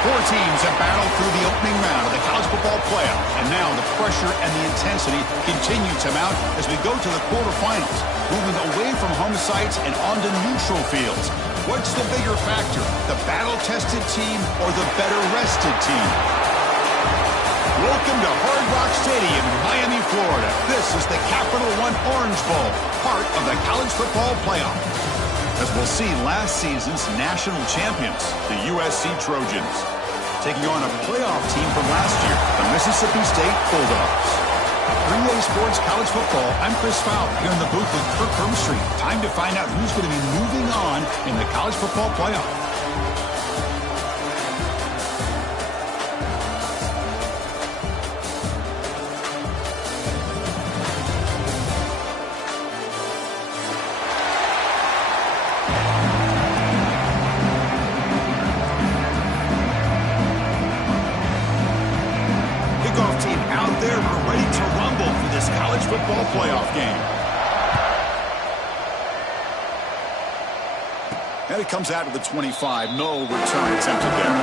Four teams have battled through the opening round of the college football playoff, and now the pressure and the intensity continue to mount as we go to the quarterfinals, moving away from home sites and onto neutral fields. What's the bigger factor, the battle-tested team or the better-rested team? Welcome to Hard Rock Stadium in Miami, Florida. This is the Capital One Orange Bowl, part of the college football playoff. As we'll see last season's national champions, the USC Trojans, taking on a playoff team from last year, the Mississippi State Bulldogs. 3A Sports College Football, I'm Chris Fowler here in the booth with Kirk Herbstreit. Time to find out who's going to be moving on in the college football playoff. Football playoff game. And it comes out of the 25. No return attempted there.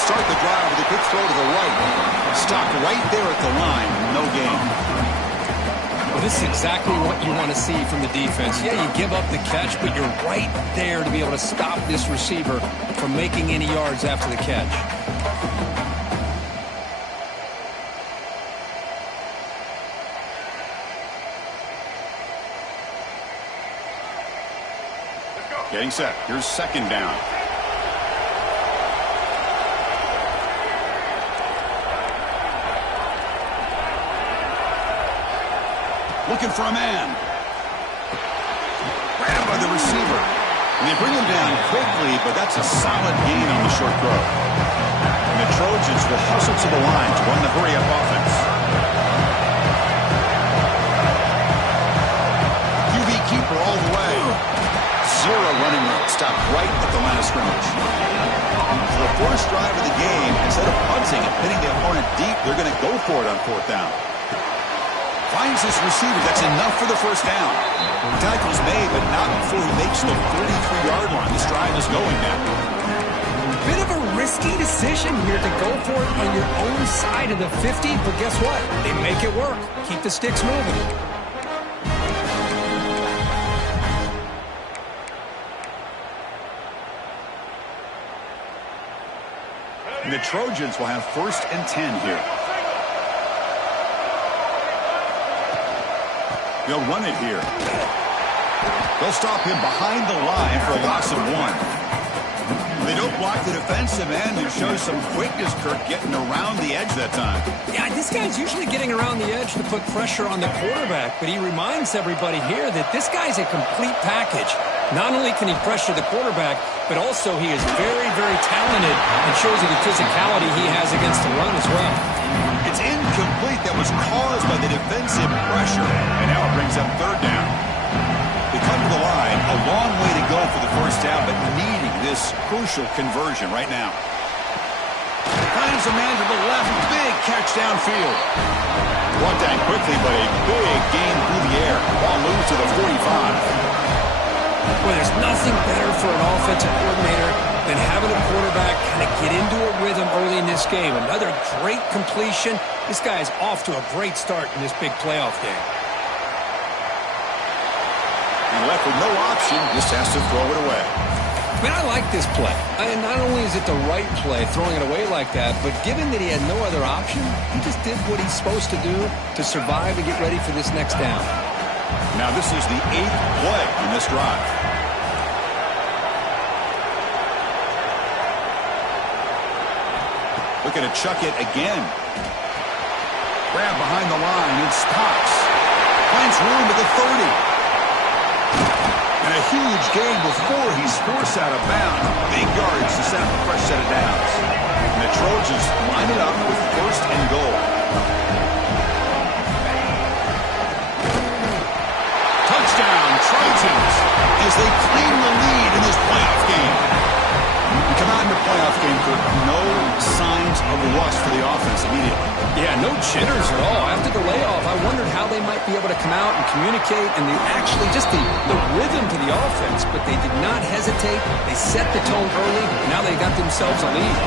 Start the drive with a quick throw to the right. Stopped right there at the line. No gain. Well, this is exactly what you want to see from the defense. Yeah, you give up the catch, but you're right there to be able to stop this receiver from making any yards after the catch. Getting set. Here's second down. Looking for a man. Grabbed by the receiver. And they bring him down quickly, but that's a solid gain on the short throw. And the Trojans will hustle to the line to run the hurry-up offense. QB keeper all the way. Zero running room. Stopped right at the line of scrimmage. For the first drive of the game, instead of punting and hitting the opponent deep, they're going to go for it on fourth down. Finds his receiver. That's enough for the first down. Tackle's made, but not before he makes the 43-yard line. This drive is going now. Bit of a risky decision here to go for it on your own side of the 50, but guess what? They make it work. Keep the sticks moving. And the Trojans will have 1st and 10 here. They'll run it here. They'll stop him behind the line for a loss of 1. They don't block the defensive end and show some quickness, Kirk, getting around the edge that time. Yeah, this guy's usually getting around the edge to put pressure on the quarterback, but he reminds everybody here that this guy's a complete package. Not only can he pressure the quarterback, but also he is very, very talented and shows you the physicality he has against the run as well. It's incomplete. That was caused by the defensive pressure. And now it brings up third down. They come to the line. A long way to go for the first down, but needing this crucial conversion right now. Finds a man to the left. Big catch downfield. Brought down quickly, but a big gain through the air. Ball moves to the 45. Well, there's nothing better for an offensive coordinator than having a quarterback kind of get into a rhythm early in this game. Another great completion. This guy is off to a great start in this big playoff game. And left with no option, just has to throw it away. Man, I like this play. And not only is it the right play, throwing it away like that, but given that he had no other option, he just did what he's supposed to do to survive and get ready for this next down. Now this is the 8th play in this drive. Looking to chuck it again. Grab behind the line and stops. Finds room at the 30. And a a huge gain before he's forced out of bounds. Big yards to set up a fresh set of downs. And the Trojans line it up with first and goal. Touchdown, Trojans, as they claim the lead in this playoff game. We come out in the playoff game for no signs of rust for the offense immediately. Yeah, no jitters at all. After the layoff, I wondered how they might be able to come out and communicate and actually just the rhythm to the offense, but they did not hesitate. They set the tone early. Now they got themselves a lead.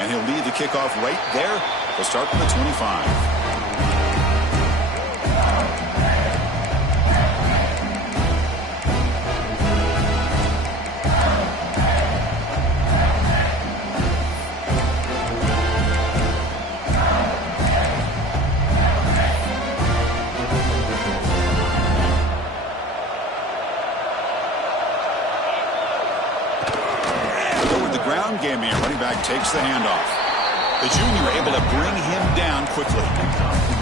And he'll lead the kickoff right there. They'll start from the 25. Game here. Running back takes the handoff. The junior able to bring him down quickly.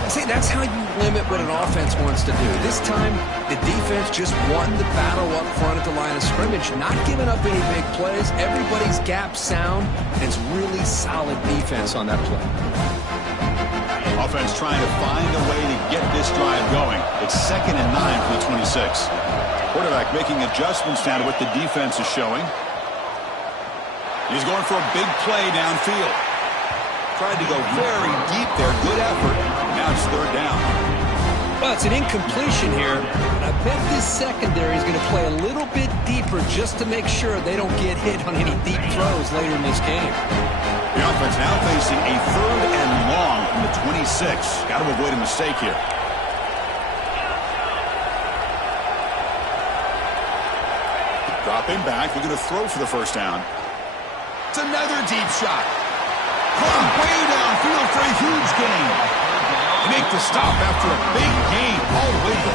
See, that's how you limit what an offense wants to do. This time, the defense just won the battle up front at the line of scrimmage, not giving up any big plays. Everybody's gap sound, and it's really solid defense on that play. Offense trying to find a way to get this drive going. It's 2nd and 9 for the 26. Quarterback making adjustments now to what the defense is showing. He's going for a big play downfield. Tried to go very deep there. Good effort. Now it's 3rd down. Well, it's an incompletion here. And I bet this secondary is going to play a little bit deeper just to make sure they don't get hit on any deep throws later in this game. The offense now facing a 3rd and long from the 26. Got to avoid a mistake here. Dropping back. We're going to throw for the first down. It's another deep shot. Way downfield for a huge gain. They make the stop after a big gain all the way to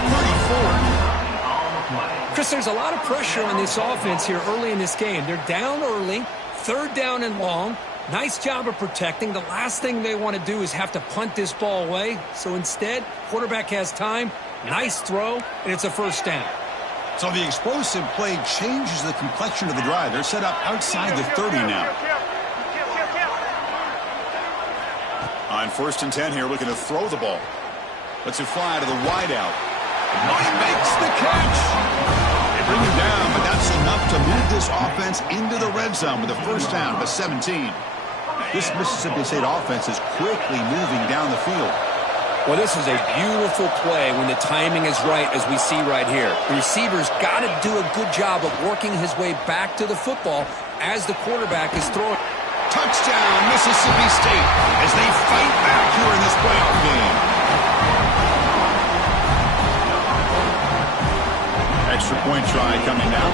34. Chris, there's a lot of pressure on this offense here early in this game. They're down early, 3rd down and long. Nice job of protecting. The last thing they want to do is have to punt this ball away. So instead, quarterback has time. Nice throw, and it's a first down. So the explosive play changes the complexion of the drive. They're set up outside the 30 now. On 1st and 10 here, looking to throw the ball. Lets it fly to the wideout. Oh, he makes the catch. They bring him down, but that's enough to move this offense into the red zone with a first down, the 17. This Mississippi State offense is quickly moving down the field. Well, this is a beautiful play when the timing is right, as we see right here. The receiver's got to do a good job of working his way back to the football as the quarterback is throwing. Touchdown, Mississippi State, as they fight back here in this playoff game. Extra point try coming now.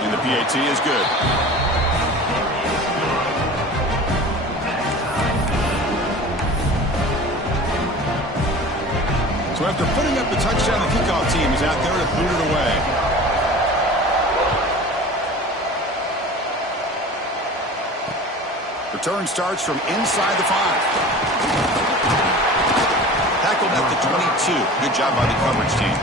And the PAT is good. So after putting up the touchdown, the kickoff team is out there to boot it away. Return starts from inside the 5. Tackled at the 22. Good job by the coverage team.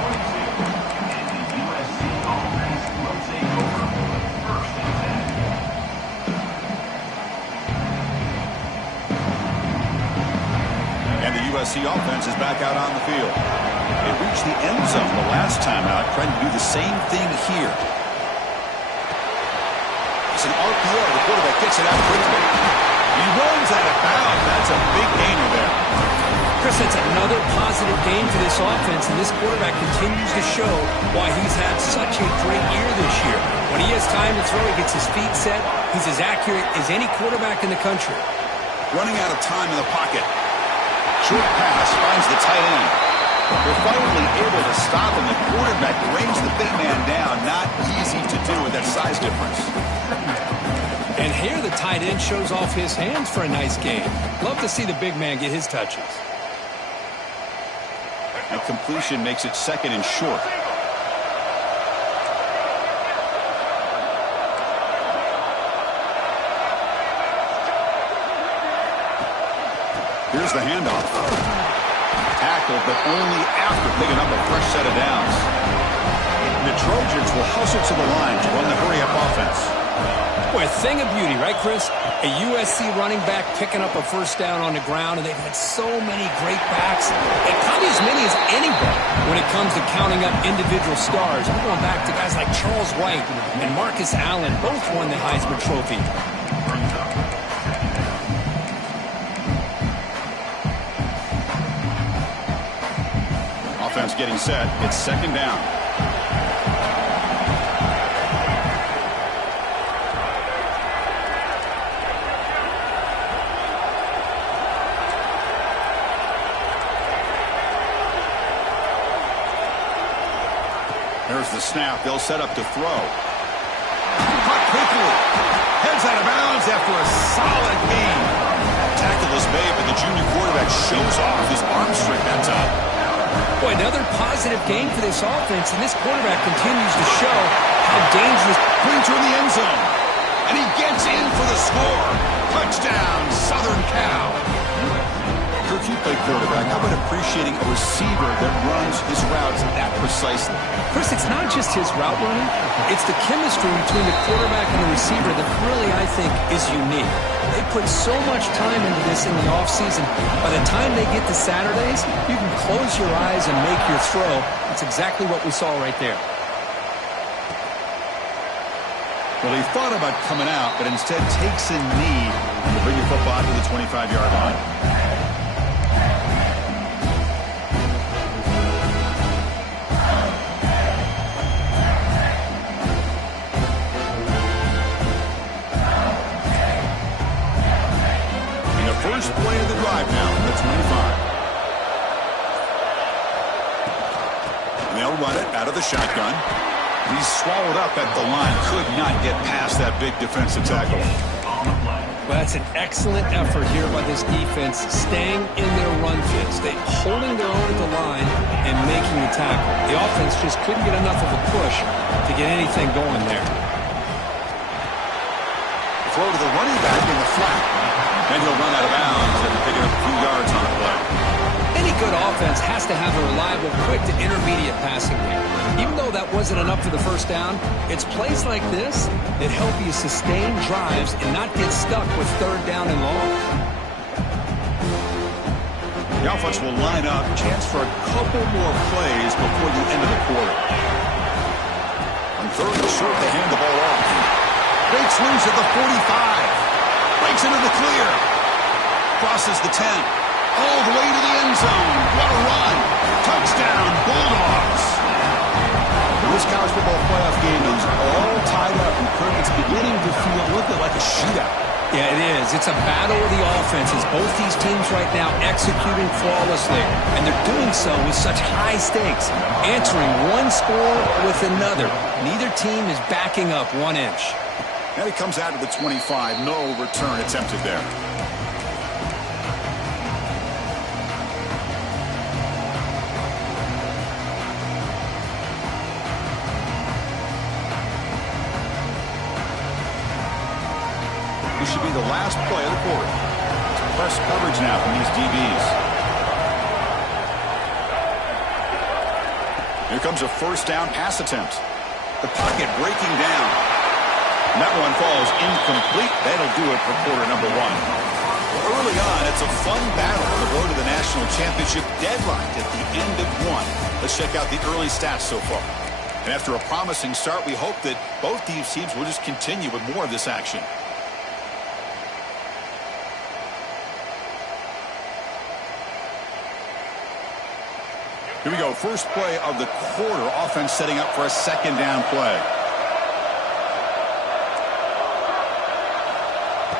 And the USC offense is back out on the field. They reached the end zone the last time out, trying to do the same thing here. It's an RPO. The quarterback gets it out quickly. He runs out of bounds. That's a big gainer there. Chris, that's another positive game for this offense, and this quarterback continues to show why he's had such a great year this year. When he has time to throw, he gets his feet set. He's as accurate as any quarterback in the country. Running out of time in the pocket. Short pass finds the tight end. They're finally able to stop him. The quarterback brings the big man down. Not easy to do with that size difference. And here the tight end shows off his hands for a nice game. Love to see the big man get his touches. And completion makes it 2nd and short. Here's the handoff. Tackled, but only after picking up a fresh set of downs. The Trojans will hustle to the line to run the hurry-up offense. Boy, a thing of beauty, right, Chris? A USC running back picking up a first down on the ground, and they've had so many great backs, and probably as many as anybody when it comes to counting up individual stars. We're going back to guys like Charles White and Marcus Allen, both won the Heisman Trophy. Offense getting set. It's second down. There's the snap. They'll set up to throw. Caught quickly. Heads out of bounds after a solid gain. Tackle is made, but the junior quarterback shows off his arm strength that time. Boy, another positive game for this offense, and this quarterback continues to show how dangerous. Brings her in the end zone. And he gets in for the score. Touchdown, Southern Cal. Kirk, you play quarterback. How about appreciating a receiver that runs his routes that precisely? Chris, it's not just his route running. It's the chemistry between the quarterback and the receiver that really, I think, is unique. They put so much time into this in the offseason. By the time they get to Saturdays, you can close your eyes and make your throw. That's exactly what we saw right there. Well, he thought about coming out, but instead takes a knee to bring the football to the 25-yard line. First play of the drive now in the 25. And they'll run it out of the shotgun. He's swallowed up at the line. Could not get past that big defensive tackle. Well, that's an excellent effort here by this defense, staying in their run fits. They holding their own at the line and making the tackle. The offense just couldn't get enough of a push to get anything going there. Throw to the running back in the flat. And he'll run out of bounds and pick up a few yards on the play. Any good offense has to have a reliable, quick to intermediate passing game. Even though that wasn't enough for the first down, it's plays like this that help you sustain drives and not get stuck with third down and long. The offense will line up. Chance for a couple more plays before the end of the quarter. On third and short, they hand the ball off. Breaks loose at the 45. Breaks into the clear. Crosses the 10. All the way to the end zone. What a run. Touchdown, Bulldogs. This college football playoff game is all tied up. And Kirk, it's beginning to feel a little bit like a shootout. Yeah, it is. It's a battle of the offenses. Both these teams right now executing flawlessly. And they're doing so with such high stakes. Answering one score with another. Neither team is backing up 1 inch. And he comes out to the 25. No return attempted there. This should be the last play of the quarter. It's press coverage now from these DBs. Here comes a first down pass attempt. The pocket breaking down. And that one falls incomplete. That'll do it for quarter number 1. Early on, it's a fun battle on the road to the national championship, deadlocked at the end of 1. Let's check out the early stats so far. And after a promising start, we hope that both these teams will just continue with more of this action. Here we go. First play of the quarter. Offense setting up for a second down play.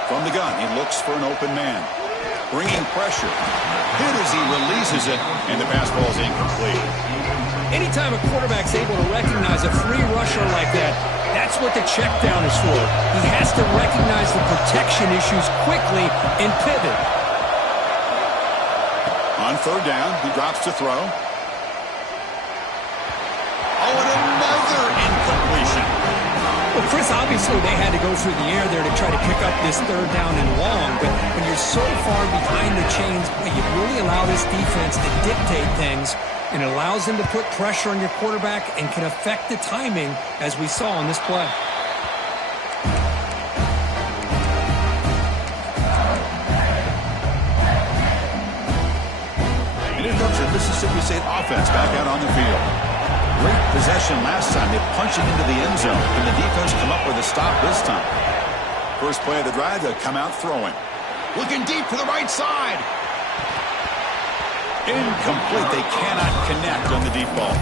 From the gun, he looks for an open man. Bringing pressure. Hit as he releases it, and the pass ball is incomplete. Anytime a quarterback's able to recognize a free rusher like that, that's what the check down is for. He has to recognize the protection issues quickly and pivot. On third down, he drops to throw. Oh, and another incompletion. Well, Chris, obviously they had to go through the air there to try to pick up this third down and long, but when you're so far behind the chains, you really allow this defense to dictate things, and it allows them to put pressure on your quarterback and can affect the timing, as we saw on this play. And here comes the Mississippi State offense back out on the field. Great possession last time. They punch it into the end zone. Can the defense come up with a stop this time? First play of the drive, they'll come out throwing. Looking deep to the right side. Incomplete. They cannot connect on the deep ball.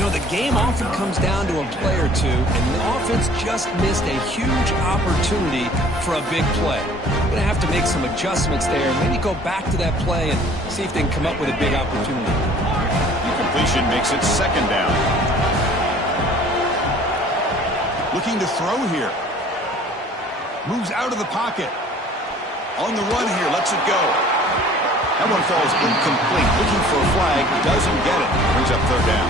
You know, the game often comes down to a play or two, and the offense just missed a huge opportunity for a big play. They're going to have to make some adjustments there, maybe go back to that play and see if they can come up with a big opportunity. Completion makes it second down. Looking to throw here. Moves out of the pocket. On the run here, lets it go. That one falls incomplete. Looking for a flag, doesn't get it. Brings up third down.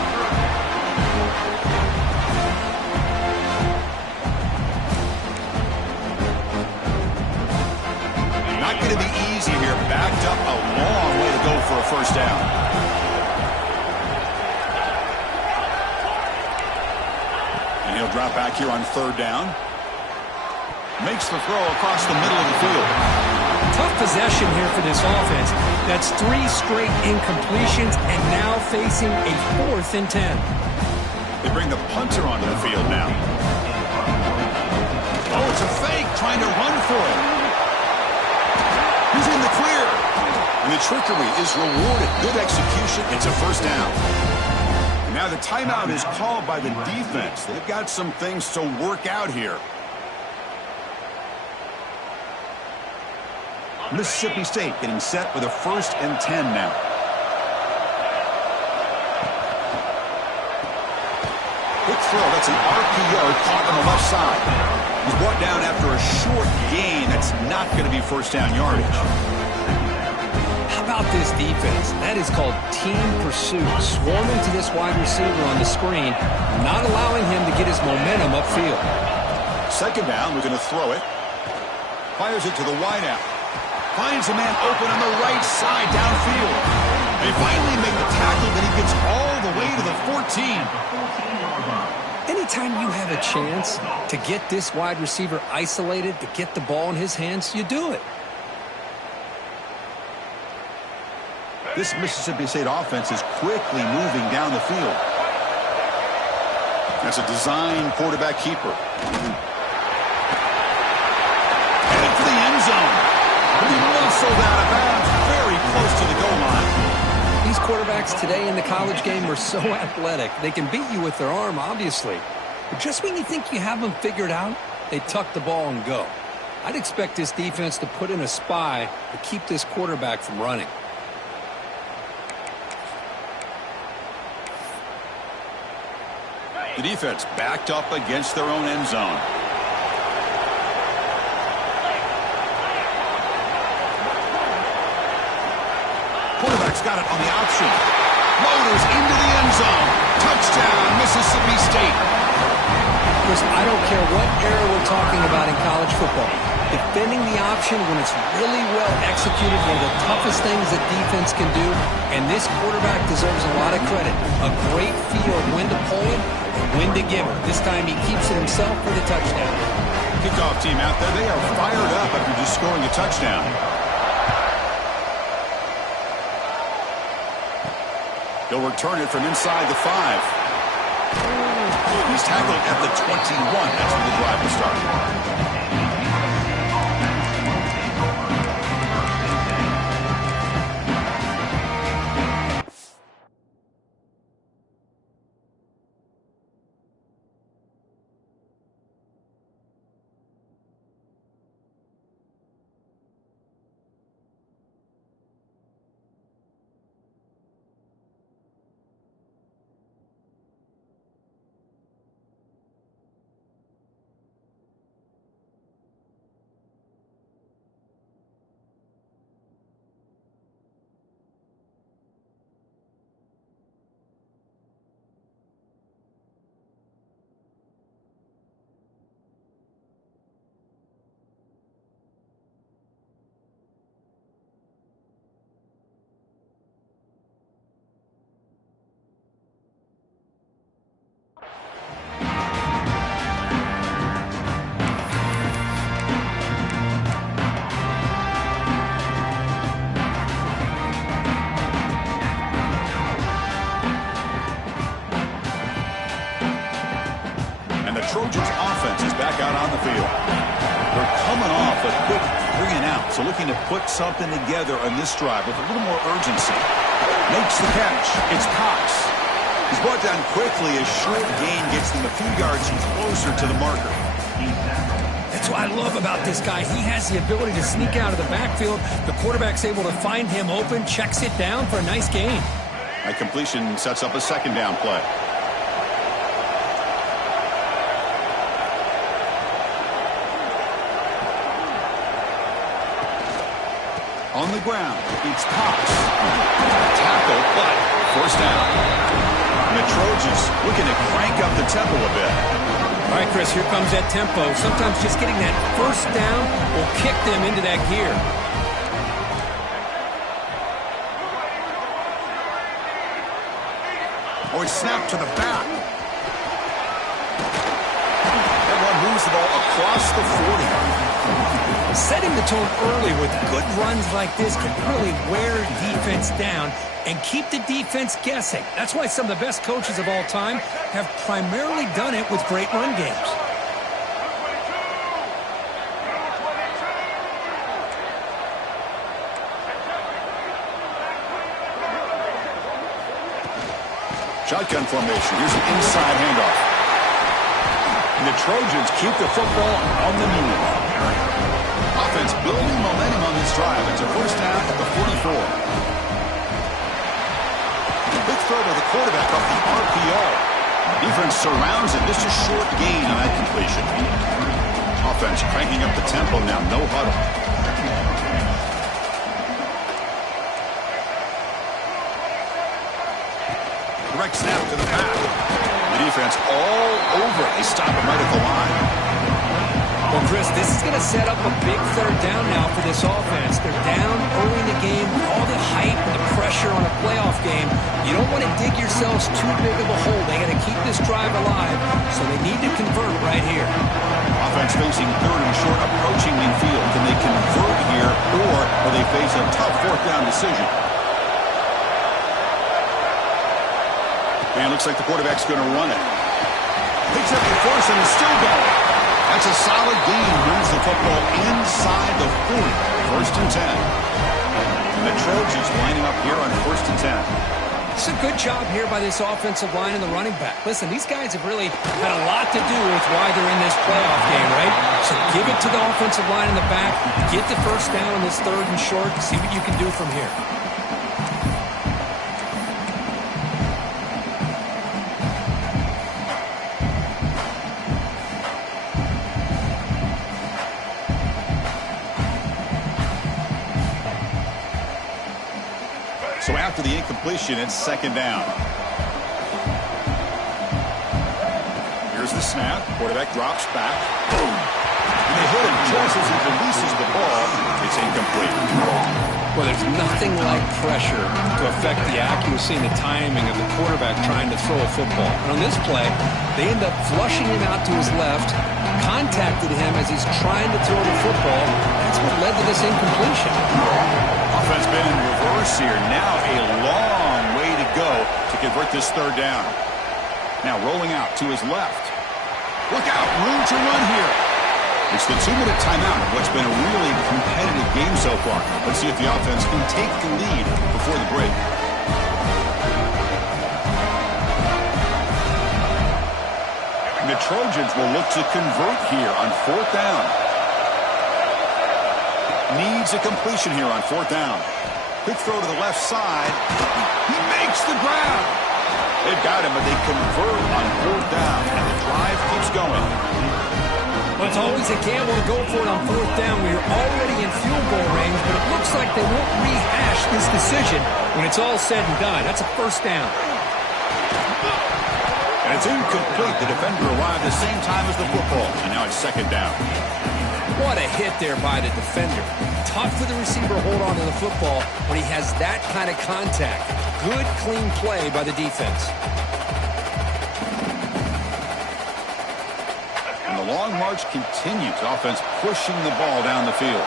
Not going to be easy here. Backed up a long way to go for a first down. He'll drop back here on third down. Makes the throw across the middle of the field. Tough possession here for this offense. That's 3 straight incompletions and now facing a 4th and 10. They bring the punter onto the field now. Oh, it's a fake, trying to run for it. He's in the clear. And the trickery is rewarded. Good execution. It's a first down. Now the timeout is called by the defense. They've got some things to work out here. Mississippi State getting set with a 1st and 10 now. Quick throw. That's an RPO caught on the left side. He's brought down after a short gain. That's not going to be first down yardage. How about this defense? That is called team pursuit. Swarming to this wide receiver on the screen, not allowing him to get his momentum upfield. Second down, we're going to throw it. Fires it to the wideout. Finds a man open on the right side downfield. They finally make the tackle, but he gets all the way to the 14. Anytime you have a chance to get this wide receiver isolated, to get the ball in his hands, you do it. This Mississippi State offense is quickly moving down the field. That's a design quarterback keeper. Headed for the end zone. He muscled out of bounds very close to the goal line. These quarterbacks today in the college game are so athletic. They can beat you with their arm, obviously. But just when you think you have them figured out, they tuck the ball and go. I'd expect this defense to put in a spy to keep this quarterback from running. The defense backed up against their own end zone. Quarterback's got it on the option. Loaders into the end zone. Touchdown, Mississippi State. Chris, I don't care what era we're talking about in college football. Defending the option when it's really well executed, one of the toughest things that defense can do, and this quarterback deserves a lot of credit. A great feel of when to pull it and when to give it. This time he keeps it himself for the touchdown. Kickoff team out there, they are fired up after just scoring a touchdown. They'll return it from inside the 5. He's tackled at the 21. That's where the drive will start. backfield. They're coming off a quick 3 and out, so looking to put something together on this drive with a little more urgency. Makes the catch. It's Cox. He's brought down quickly. A short gain gets them a few yards closer to the marker. That's what I love about this guy. He has the ability to sneak out of the backfield. The quarterback's able to find him open, checks it down for a nice gain. A completion sets up a second down play. On the ground, it's Cox. Tackle, but first down. And the Trojans looking to crank up the tempo a bit. All right, Chris, here comes that tempo. Sometimes just getting that first down will kick them into that gear. Oh, he snapped to the back. That one moves the ball across the 40. Setting the tone early with good runs like this can really wear defense down and keep the defense guessing. That's why some of the best coaches of all time have primarily done it with great run games. Shotgun formation. Here's an inside handoff. And the Trojans keep the football on the move. Offense building momentum on this drive. It's a first down at the 44. Quick throw to the quarterback off the RPO. Defense surrounds it. Just a short gain on that completion. Offense cranking up the tempo now. No huddle. Direct snap to the back. The defense all over it. They stop him right at the line. Well, Chris, this is going to set up a big third down now for this offense. They're down early in the game with all the hype and the pressure on a playoff game. You don't want to dig yourselves too big of a hole. They got to keep this drive alive, so they need to convert right here. Offense facing third and short, approaching midfield. Can they convert here, or will they face a tough fourth down decision? And it looks like the quarterback's going to run it. Picks up the force and is still going. That's a solid gain. Moves the football inside the 40. First and 10. And the Trojans lining up here on first and 10. It's a good job here by this offensive line and the running back. Listen, these guys have really had a lot to do with why they're in this playoff game, right? So give it to the offensive line in the back. Get the first down on this third and short. See what you can do from here. So after the incompletion, it's second down. Here's the snap. Quarterback drops back. Boom. And they hit him just as he releases the ball. It's incomplete. Well, there's nothing like pressure to affect the accuracy and the timing of the quarterback trying to throw a football. And on this play, they end up flushing him out to his left, contacted him as he's trying to throw the football. That's what led to this incompletion. Offense been in reverse here. Now a long way to go to convert this third down. Now rolling out to his left. Look out, room to run here. It's the 2-minute timeout of what's been a really competitive game so far. Let's see if the offense can take the lead before the break. And the Trojans will look to convert here on fourth down. Needs a completion here on fourth down. Quick throw to the left side. He makes the grab. They've got him, but they convert on fourth down, and the drive keeps going. Well, it's always a gamble to go for it on fourth down when you're already in field goal range, but it looks like they won't rehash this decision when it's all said and done. That's a first down. And it's incomplete. The defender arrived the same time as the football, and now it's second down. What a hit there by the defender. Tough for the receiver to hold on to the football when he has that kind of contact. Good, clean play by the defense. And the long march continues. Offense pushing the ball down the field.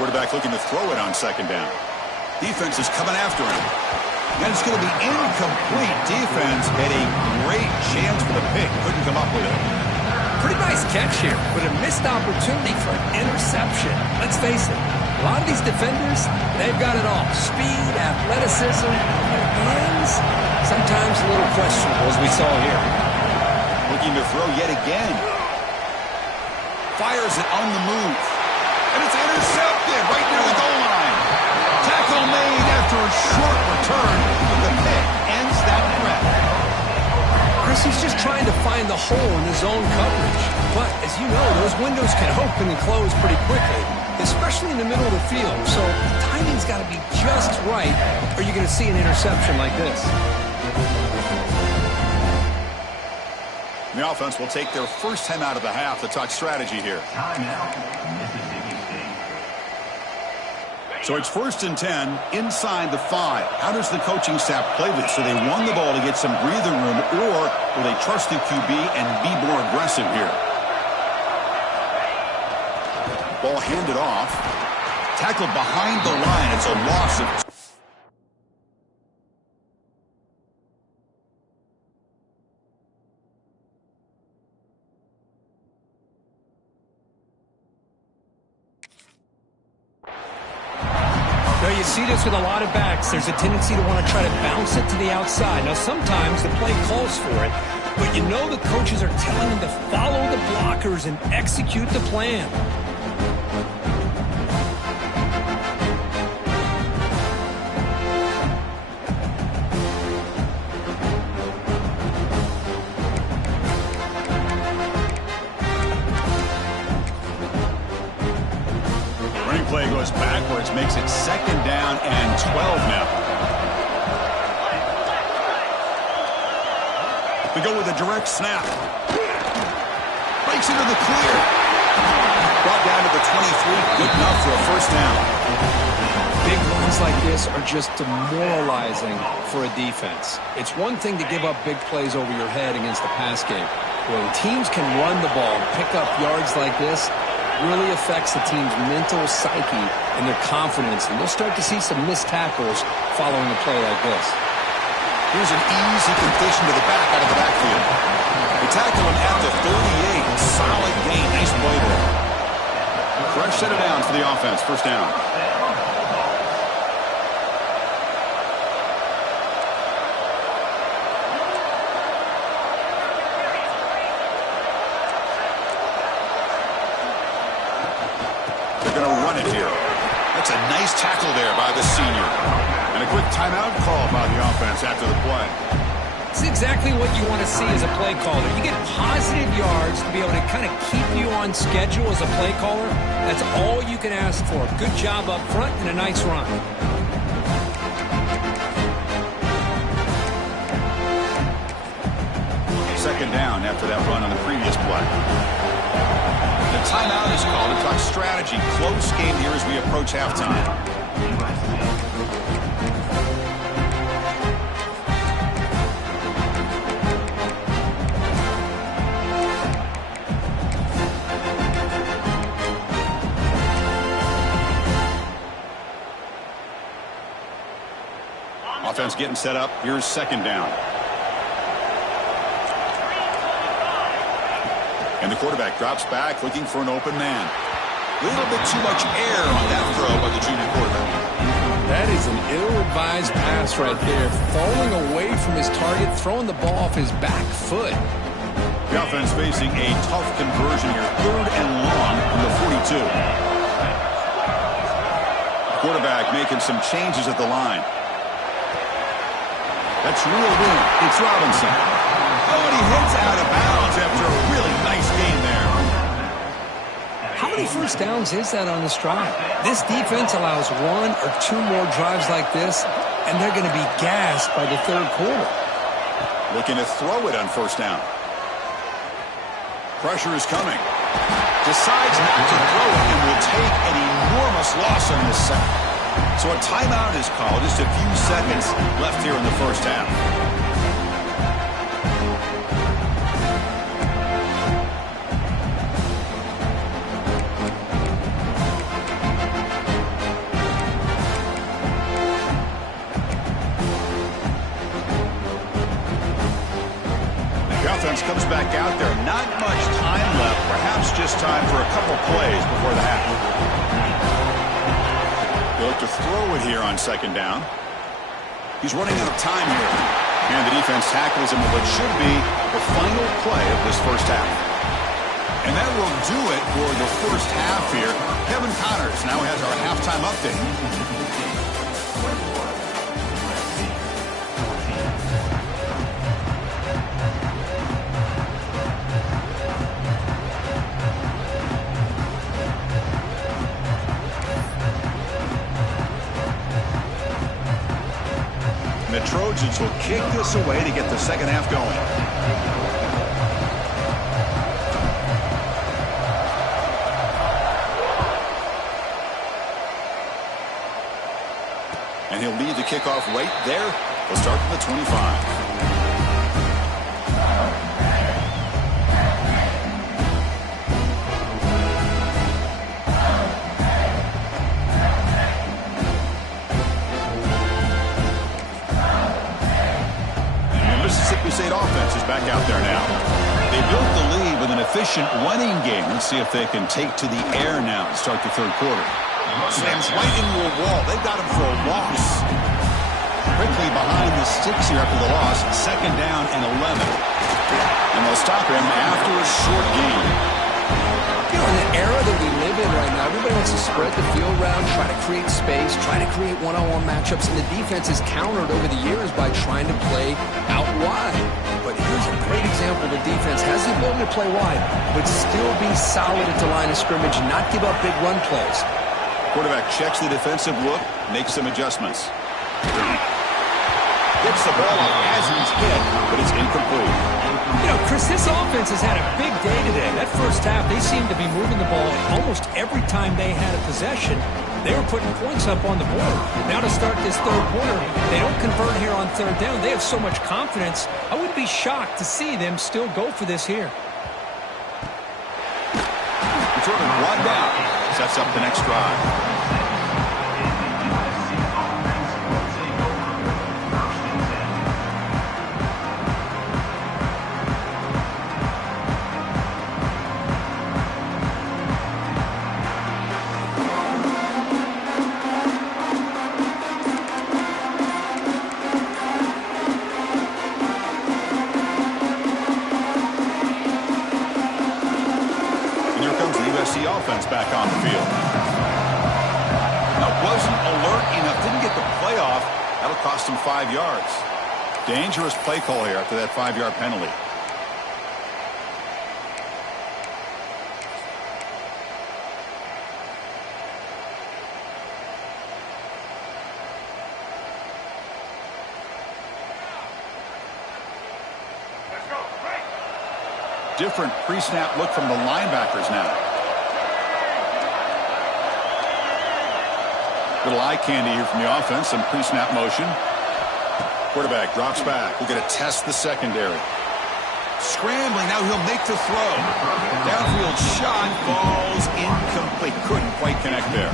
Quarterback looking to throw it on second down. Defense is coming after him. And it's going to be incomplete. Defense had a great chance for the pick. Couldn't come up with it. Pretty nice catch here, but a missed opportunity for an interception. Let's face it, a lot of these defenders, they've got it all. Speed, athleticism, hands, sometimes a little questionable, as we saw here. Looking to throw yet again. Fires it on the move. And it's intercepted right near the goal line. Tackle made after a short return, but the pick ends that threat. Chris, he's just trying to find the hole in his own coverage. But, as you know, those windows can open and close pretty quickly, especially in the middle of the field. So the timing's got to be just right, or you're going to see an interception like this. The offense will take their first time out of the half to talk strategy here. So it's 1st and 10 inside the 5. How does the coaching staff play this? So they run the ball to get some breathing room, or will they trust the QB and be more aggressive here? Ball handed off. Tackled behind the line. It's a loss of... You see this with a lot of backs. There's a tendency to want to try to bounce it to the outside. Now, sometimes the play calls for it, but you know the coaches are telling them to follow the blockers and execute the plan. Play goes backwards, makes it 2nd down and 12 now. We go with a direct snap. Breaks into the clear. Brought down to the 23. Good enough for a 1st down. Big runs like this are just demoralizing for a defense. It's one thing to give up big plays over your head against the pass game. When teams can run the ball and pick up yards like this, really affects the team's mental psyche and their confidence, and you'll start to see some missed tackles following a play like this. Here's an easy completion to the back out of the backfield. They tackle him at the 38. Solid gain. Nice play there. Fresh set of downs for the offense. 1st down. That's a nice tackle there by the senior. And a quick timeout call by the offense after the play. It's exactly what you want to see as a play caller. You get positive yards to be able to kind of keep you on schedule as a play caller. That's all you can ask for. Good job up front and a nice run. Second down after that run on the previous play. The timeout is called to talk strategy. Close game here as we approach halftime. Offense getting set up. Here's 2nd down. And the quarterback drops back, looking for an open man. A little bit too much air on that throw by the junior quarterback. That is an ill-advised pass right there. Falling away from his target, throwing the ball off his back foot. The offense facing a tough conversion here. 3rd and long from the 42. The quarterback making some changes at the line. That's real room. It's Robinson. Oh, and he hits out of bounds after a really nice gain there. How many 1st downs is that on this drive? This defense allows 1 or 2 more drives like this, and they're going to be gassed by the 3rd quarter. Looking to throw it on 1st down. Pressure is coming. Decides not to throw it and will take an enormous loss on this set. So a timeout is called. Just a few seconds left here in the 1st half. back out there. Not much time left. Perhaps just time for a couple plays before the half. They'll look to throw it here on second down. He's running out of time here. And the defense tackles him with what should be the final play of this first half. And that will do it for the first half here. Kevin Connors now has our halftime update. The Trojans will kick this away to get the second half going. And he'll lead the kickoff right there. We'll start from the 25. State offense is back out there now. They built the lead with an efficient running game. Let's see if they can take to the air now and start the third quarter. Slams right into a wall. They've got him for a loss. Quickly behind the sticks here after the loss. Second down and 11. And they'll stop him after a short gain. You know, in the era that we live in right now, everybody wants to spread the field around, try to create space, try to create one-on-one matchups, and the defense is countered over the years by trying to play out wide. But here's a great example. The defense has the ability to play wide, but still be solid at the line of scrimmage and not give up big run plays. Quarterback checks the defensive look, makes some adjustments. Gets the ball off as he's hit, but it's incomplete. You know, Chris, this offense has had a big day today. That first half, they seemed to be moving the ball almost every time they had a possession. They were putting points up on the board. Now to start this third quarter, they don't convert here on third down. They have so much confidence. I would be shocked to see them still go for this here. Sort of brought down. Sets up the next drive. Offense back on the field. Now, wasn't alert enough, didn't get the play off. That'll cost him 5 yards. Dangerous play call here after that 5-yard penalty. Different pre-snap look from the linebackers now. Little eye candy here from the offense. Some pre-snap motion. Quarterback drops back. We're going to test the secondary. Scrambling. Now he'll make the throw. Downfield shot. Falls incomplete. Couldn't quite connect there.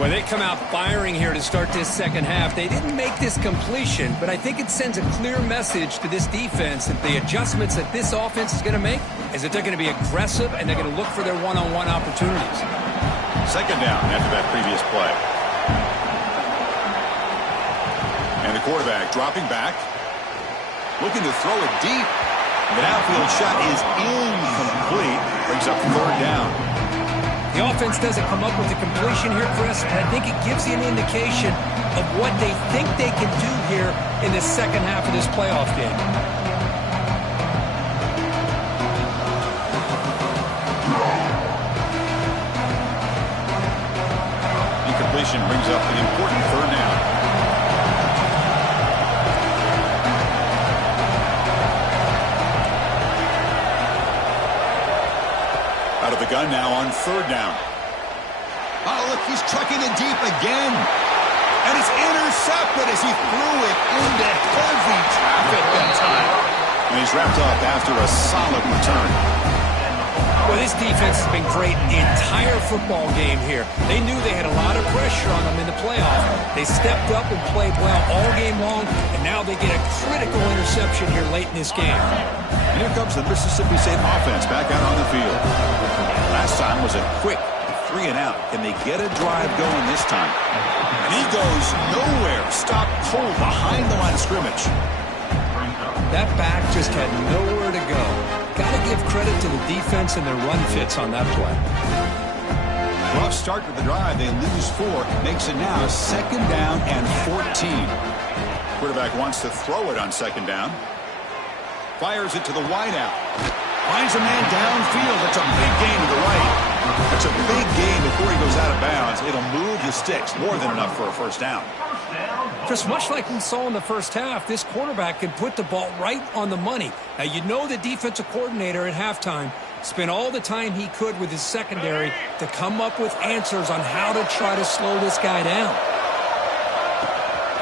Well, they come out firing here to start this second half. They didn't make this completion, but I think it sends a clear message to this defense that the adjustments that this offense is going to make is that they're going to be aggressive and they're going to look for their one-on-one opportunities. Second down after that previous play. And the quarterback dropping back. Looking to throw it deep. The downfield shot is incomplete. Brings up third down. The offense doesn't come up with the completion here, Chris, but I think it gives you an indication of what they think they can do here in the second half of this playoff game. Incompletion brings up an important third down. Out of the gun now on third down. Oh, look, he's trucking it deep again. And it's intercepted as he threw it into heavy traffic that time. And he's wrapped up after a solid return. Well, this defense has been great the entire football game here. They knew they had a lot of pressure on them in the playoffs. They stepped up and played well all game long, and now they get a critical interception here late in this game. And here comes the Mississippi State offense back out on the field. Last time was a quick 3 and out. Can they get a drive going this time? And he goes nowhere. Stopped cold behind the line of scrimmage. That back just had nowhere to go. Got to give credit to the defense and their run fits on that play. Rough start to the drive. They lose 4. Makes it now 2nd down and 14. Quarterback wants to throw it on 2nd down. Fires it to the wideout. Finds a man downfield. That's a big gain to the right. That's a big gain before he goes out of bounds. It'll move the sticks. More than enough for a first down. Just much like we saw in the first half, this quarterback can put the ball right on the money. Now, you know the defensive coordinator at halftime spent all the time he could with his secondary to come up with answers on how to try to slow this guy down.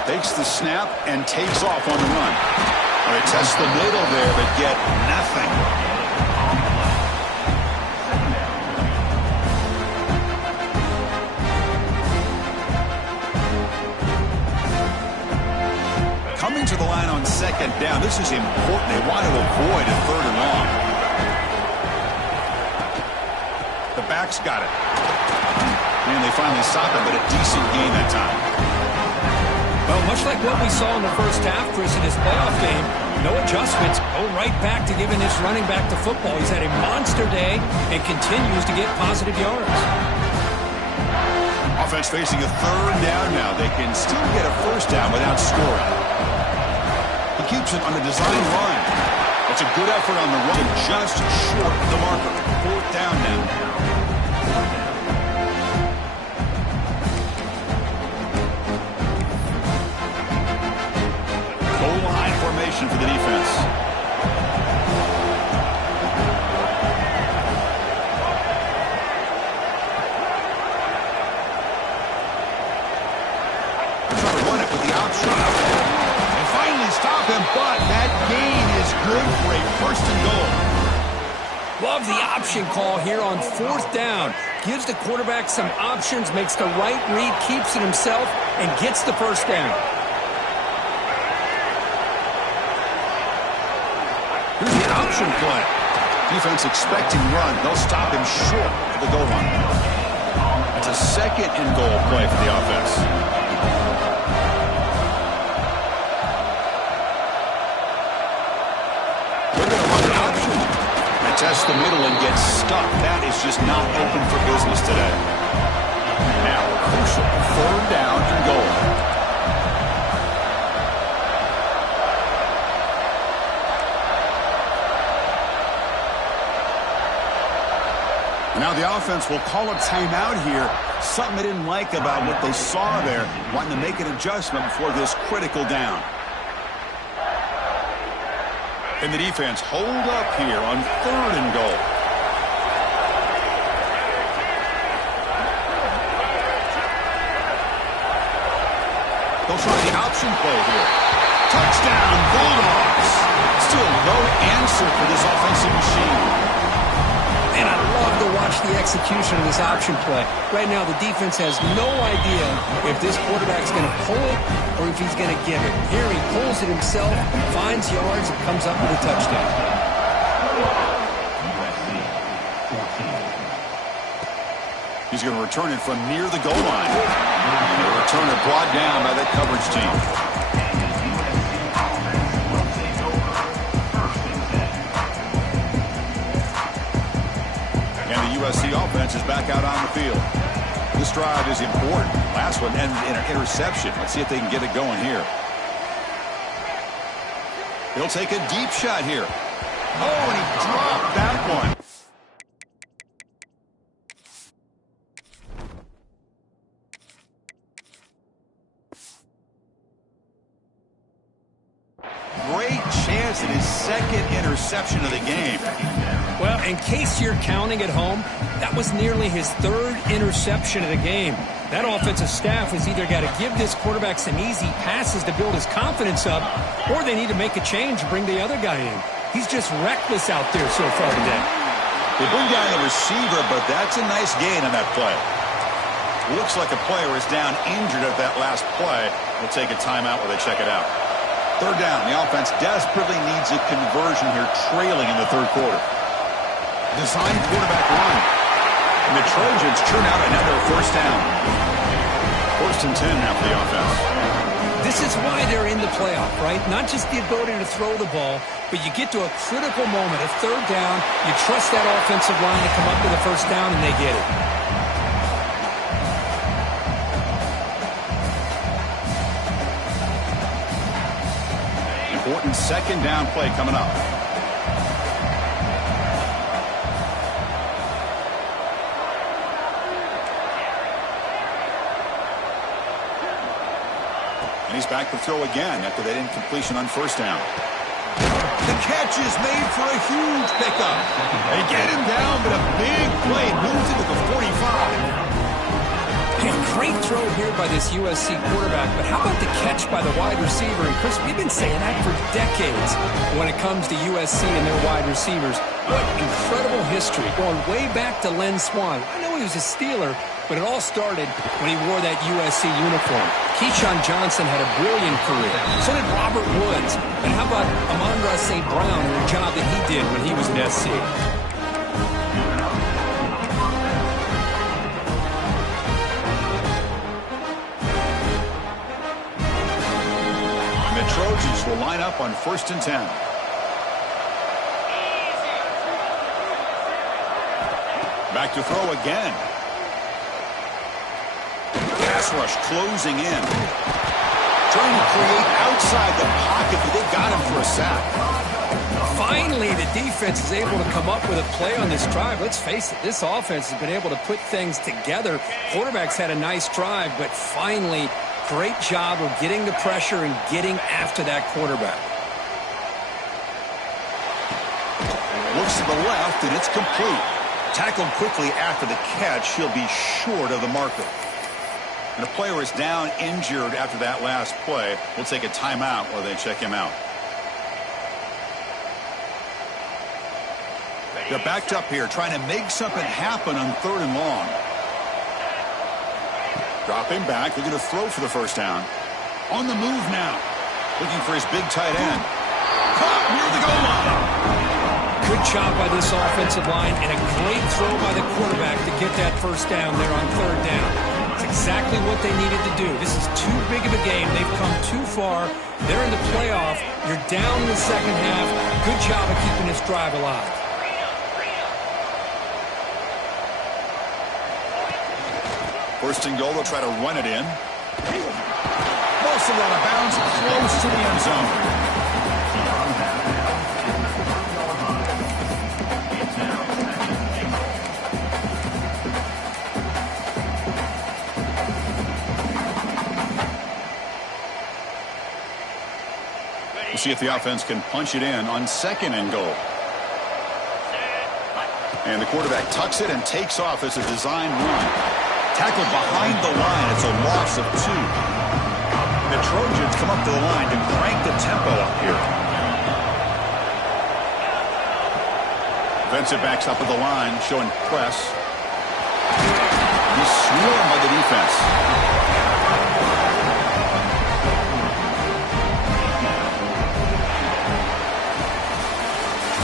Takes the snap and takes off on the run. They test the middle there, but get nothing. Coming to the line on 2nd down. This is important. They want to avoid a 3rd and long. The back's got it. And they finally stop it, but a decent gain that time. Well, much like what we saw in the first half, Chris, in this playoff game, no adjustments. Go right back to giving this running back to football. He's had a monster day and continues to get positive yards. Offense facing a 3rd down now. They can still get a first down without scoring. He keeps it on the design run. It's a good effort on the run, just short of the marker. 4th down now. Goal line formation for the defense. They're trying to run it with the option. Stop him, but that gain is good for a 1st and goal. Love the option call here on 4th down. Gives the quarterback some options, makes the right read, keeps it himself, and gets the first down. Here's the option play. Defense expecting run. They'll stop him short of the goal line. That's a 2nd and goal play for the offense. Test the middle and get stuck. That is just not open for business today. Now, crucial 3rd down and goal. Now the offense will call a timeout here. Something they didn't like about what they saw there. Wanting to make an adjustment before this critical down. And the defense hold up here on 3rd and goal. They'll try the option play here. Touchdown, Bulldogs. Still no answer for this offensive machine. And I love to watch the execution of this option play. Right now, the defense has no idea if this quarterback's going to pull it or if he's going to give it. Here he pulls it himself, finds yards, and comes up with a touchdown. He's going to return it from near the goal line. And the returner brought down by that coverage team. USC offense is back out on the field. This drive is important. Last one ended in an interception. Let's see if they can get it going here. He'll take a deep shot here. Oh, and he dropped that one. Great chance at his 2nd interception of the game. Well, in case you're counting at home, that was nearly his 3rd interception of the game. That offensive staff has either got to give this quarterback some easy passes to build his confidence up, or they need to make a change and bring the other guy in. He's just reckless out there so far today. They bring down the receiver, but that's a nice gain on that play. Looks like a player is down injured at that last play. We'll take a timeout while they check it out. Third down. The offense desperately needs a conversion here, trailing in the third quarter. Design quarterback run. And the Trojans turn out another first down. First and 10 now for the offense. This is why they're in the playoff, right? Not just the ability to throw the ball, but you get to a critical moment, a third down, you trust that offensive line to come up with a first down, and they get it. Important second down play coming up. And he's back to throw again after that incompletion on first down. The catch is made for a huge pickup. They get him down, but a big play moves into the 45. Great throw here by this USC quarterback, but how about the catch by the wide receiver? And Chris, we've been saying that for decades when it comes to USC and their wide receivers. What incredible history, going way back to Len Swan. I know he was a Steeler, but it all started when he wore that USC uniform. Keyshawn Johnson had a brilliant career. So did Robert Woods. And how about Amon-Ra St. Brown and the job that he did when he was at SC? Trojans will line up on first and 10. Back to throw again. Pass rush closing in. Trying to create outside the pocket, but they got him for a sack. Finally, the defense is able to come up with a play on this drive. Let's face it, this offense has been able to put things together. Quarterback's had a nice drive, but finally, great job of getting the pressure and getting after that quarterback. Looks to the left, and it's complete. Tackled quickly after the catch. He'll be short of the marker. And a player is down injured after that last play. We'll take a timeout while they check him out. They're backed up here, trying to make something happen on third and long. Dropping back, looking to throw for the first down. On the move now. Looking for his big tight end. Caught near the goal line. Good job by this offensive line and a great throw by the quarterback to get that first down there on third down. It's exactly what they needed to do. This is too big of a game. They've come too far. They're in the playoff. You're down in the second half. Good job of keeping this drive alive. First and goal, they'll try to run it in. Most of out of bounds, close to the end zone. We'll see if the offense can punch it in on second and goal. And the quarterback tucks it and takes off as a design run. Tackled behind the line. It's a loss of 2. The Trojans come up to the line to crank the tempo up here. Defensive backs up at the line, showing press. He's swarmed by the defense.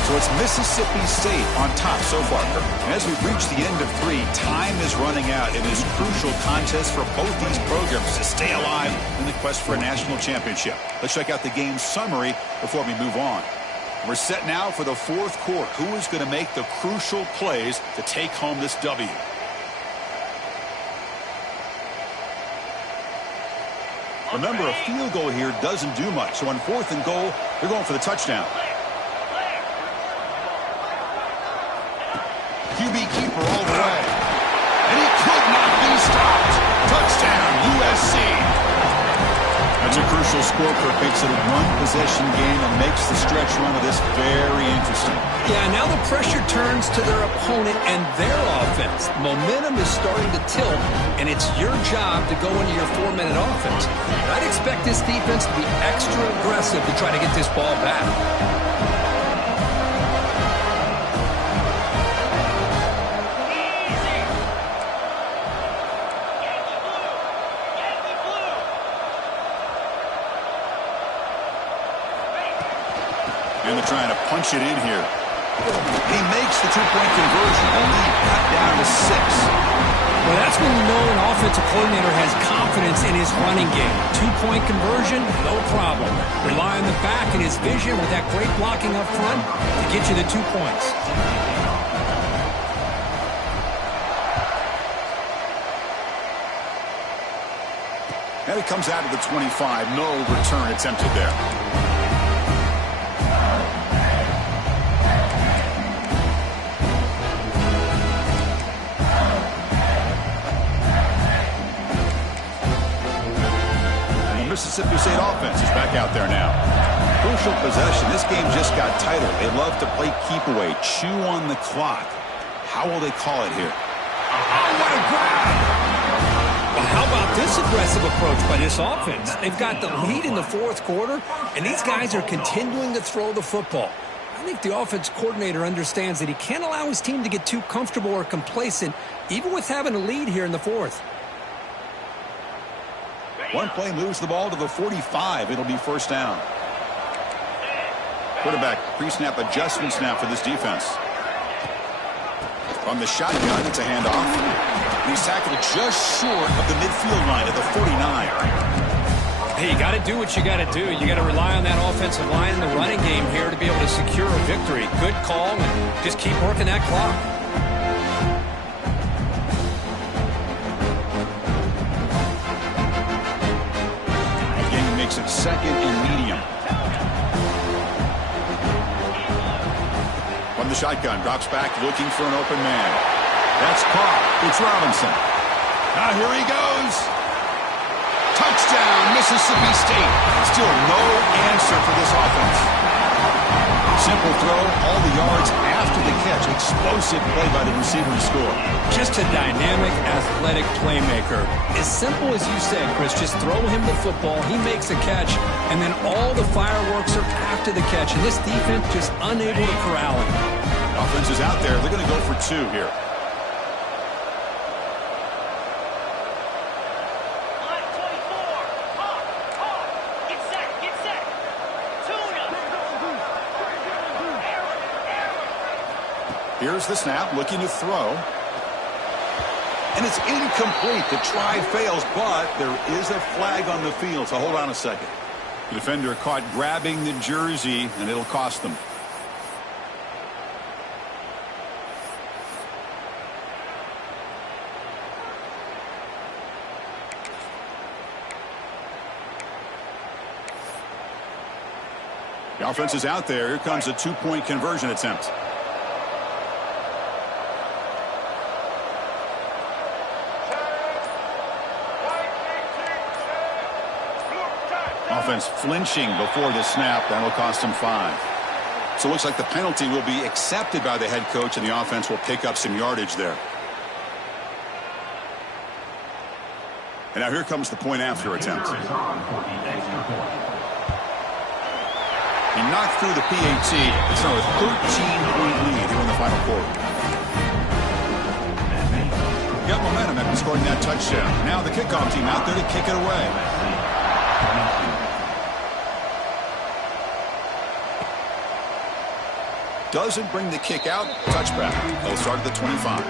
So it's Mississippi State on top so far. And as we reach the end of 3, time is running out in this crucial contest for both these programs to stay alive in the quest for a national championship. Let's check out the game summary before we move on. We're set now for the fourth quarter. Who is going to make the crucial plays to take home this W? Remember, a field goal here doesn't do much. So on fourth and goal, they're going for the touchdown. QB keeper all the way. And he could not be stopped. Touchdown, USC. That's a crucial score for makes it a one-possession game and makes the stretch run of this very interesting. Yeah, now the pressure turns to their opponent and their offense. Momentum is starting to tilt, and it's your job to go into your 4-minute offense. And I'd expect this defense to be extra aggressive to try to get this ball back. still trying to punch it in here. He makes the two-point conversion. The lead cut down to 6. Well, that's when you know an offensive coordinator has confidence in his running game. Two-point conversion, no problem. Rely on the back and his vision with that great blocking up front to get you the 2 points. And it comes out of the 25. No return attempted there. Mississippi State offense is back out there now. Crucial possession. This game just got tighter. They love to play keep away, chew on the clock. How will they call it here? Oh, what a grab! Well, how about this aggressive approach by this offense? They've got the lead in the fourth quarter, and these guys are continuing to throw the football. I think the offense coordinator understands that he can't allow his team to get too comfortable or complacent, even with having a lead here in the fourth. One play moves the ball to the 45. It'll be first down. Quarterback pre-snap adjustments now for this defense. From the shotgun, it's a handoff. He's tackled just short of the midfield line at the 49. Hey, you got to do what you got to do. You got to rely on that offensive line in the running game here to be able to secure a victory. Good call, and just keep working that clock. Makes it second and medium. From the shotgun, drops back, looking for an open man. That's caught. It's Robinson. Now here he goes. Touchdown, Mississippi State. Still no answer for this offense. Simple throw, all the yards after the catch. Explosive play by the receiver to score. Just a dynamic, athletic playmaker. As simple as you said, Chris, just throw him the football, he makes a catch, and then all the fireworks are after the catch. And this defense just unable to corral him. Offense is out there. They're going to go for 2 here. Here's the snap, looking to throw. And it's incomplete. The try fails, but there is a flag on the field, so hold on a second. The defender caught grabbing the jersey, and it'll cost them. The offense is out there. Here comes a 2-point conversion attempt. Offense flinching before the snap. That'll cost him 5. So it looks like the penalty will be accepted by the head coach, and the offense will pick up some yardage there. And now here comes the point after attempt. He knocked through the PAT. It's now a 13-point lead here in the final quarter. Got momentum after scoring that touchdown. Now the kickoff team out there to kick it away. Doesn't bring the kick out. Touchback. They'll start at the 25.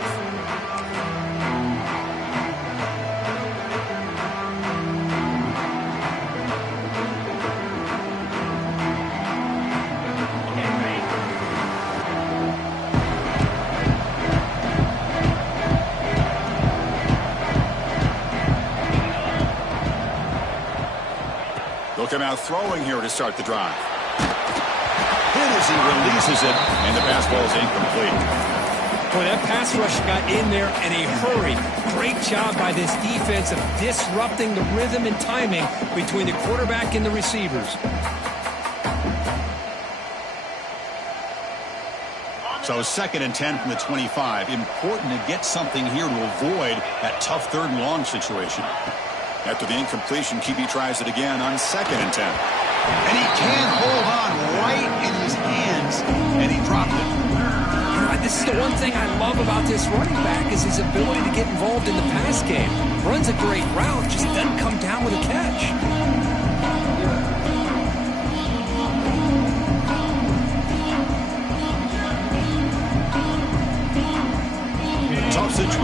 They'll come out throwing here to start the drive. Hit as he releases it, and the pass ball is incomplete. Boy, that pass rush got in there in a hurry. Great job by this defense of disrupting the rhythm and timing between the quarterback and the receivers. So 2nd and 10 from the 25. Important to get something here to avoid that tough 3rd and long situation. After the incompletion, Kebe tries it again on 2nd and 10. And he can't hold on right in his hands, and he dropped it. This is the one thing I love about this running back is his ability to get involved in the pass game. Runs a great route, just doesn't come down with a catch.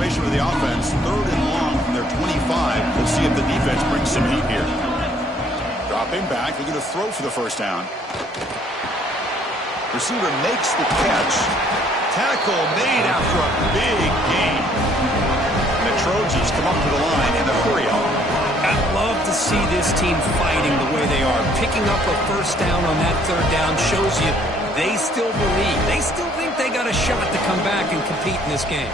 situation with the offense. 3rd and long from their 25. Let's see if the defense brings some heat here. Dropping back, looking to throw for the first down. Receiver makes the catch. Tackle made after a big gain. And the Trojans come up to the line in the hurry up. I'd love to see this team fighting the way they are. Picking up a first down on that 3rd down shows you they still believe. They still think they got a shot to come back and compete in this game.